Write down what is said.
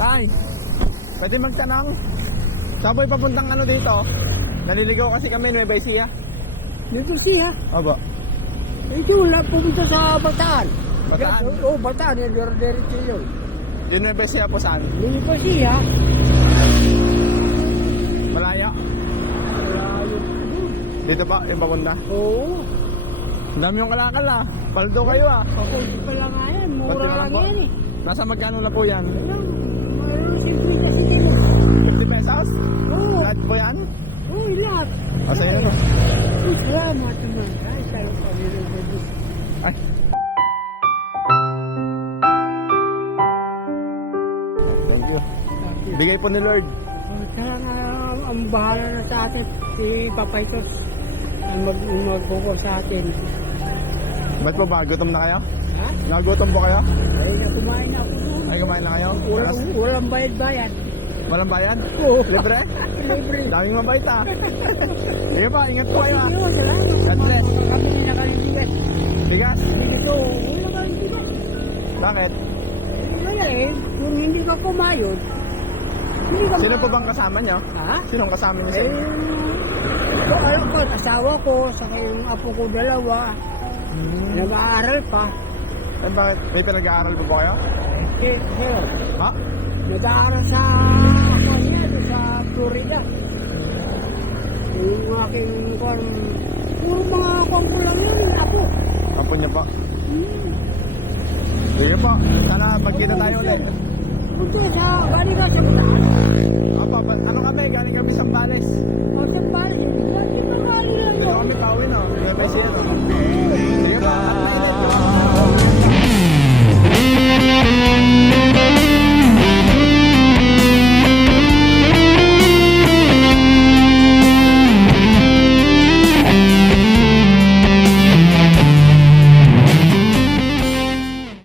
Tay, pwede magtanong? Saan po papuntang ano dito? Naliligaw kasi kami, Nueva Ecija. Dito siya. Opo. Ito wala pumunta sa Bataan. Bataan? Oo, Bataan. Yan, diretso yun. Yung Nueva Ecija po saan? Dito siya. Malaya? Malayo. Dito pa, yung papunta. Oo. Ang dami yung kalakal ah. Paldo kayo ah. Papunta pa lang nga yan. Mura Pati lang po. yan eh. Nasa magkano na po yan? Mayroon 50 sa kilo. 50 pesos? Oo. Lahat po yan? Oo, lahat. O sige na po. Uy, salamat naman. Ay, talagang Panginoon ko Diyos. Ay. Thank you. Bigay po ni Lord. Sana ang bahala na sa atin, si Papay Tots, ang magbuko sa atin. Ba't po ba? Gutom na kayo? Ha? Nagutom po kayo? Ay, kumain na ako doon. Ay, kumain na kayo? Walang bayad-bayad. Walang bayan? Oo. Libre? Libre. Daming mabait ah. Sige pa, ingat po kayo ah. Sige, salamat. God bless. Kami nakalimbigan. Bigas? Dito, wala kalimbigan. Bakit? Wala eh, kung hindi ka kumayod, hindi ka Sino po bang kasama nyo? Ha? Sinong kasama nyo Eh, sir? alam ko, asawa ko, saka yung apo ko dalawa, nag-aaral pa. Eh, bakit? May pinag-aaral po ba kayo? Sir, Ha? nag-aaral sa kanya, sa Florida. Yung aking kwan, puro mga kwan ko lang yun, yung apo. Apo niya pa. Sige po, sana magkita tayo ulit. Punta sa, bali ka sa Bataan. Apa, ano kami? Galing kami sa Sambales.